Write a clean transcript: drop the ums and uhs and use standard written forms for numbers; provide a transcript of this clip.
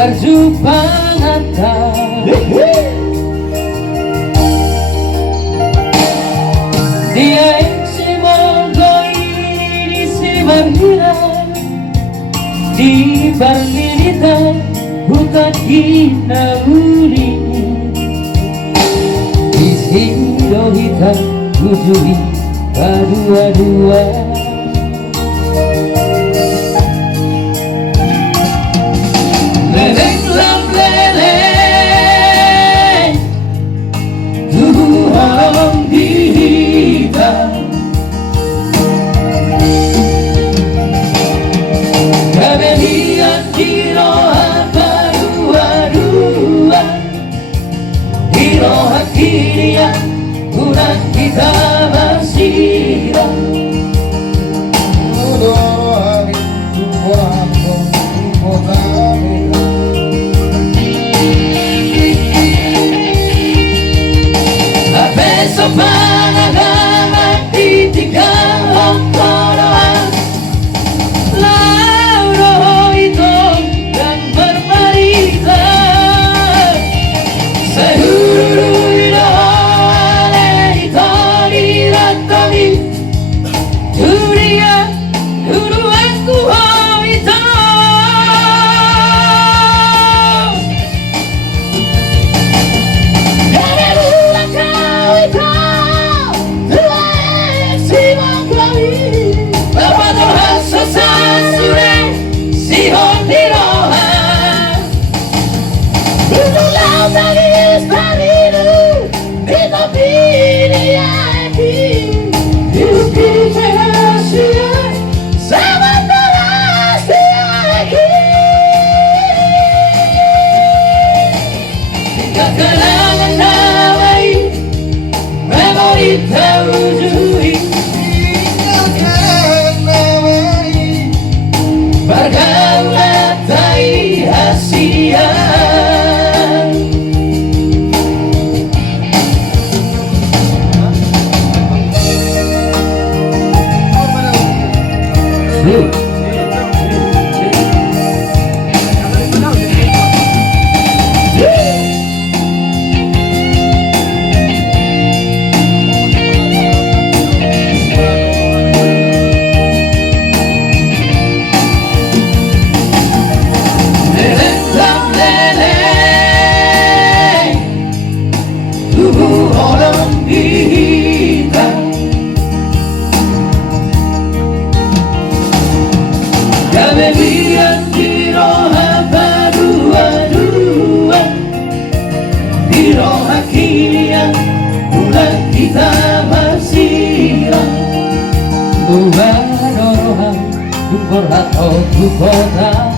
berjumpa nyata. Dia yang si monggo ini si berhira di berlirita bukan hina urini isi dohita ujui kedua-dua. Leleng lam leleng Tuhan dihita Kebelian diroha kedua-dua Diroha kirian Kurang kita bersirah Sepanagama ditinggal hongkoroan Lauro itu dan bermerita Seluruh idola itu diratani Dunia duluanku itu kenangan damai memori terwujud pergaulan tai Asia orang kita Kebelian diroha berdua-dua Diroha kirian bulan kita bersirah Tuhan dorohan Dukor atau dukota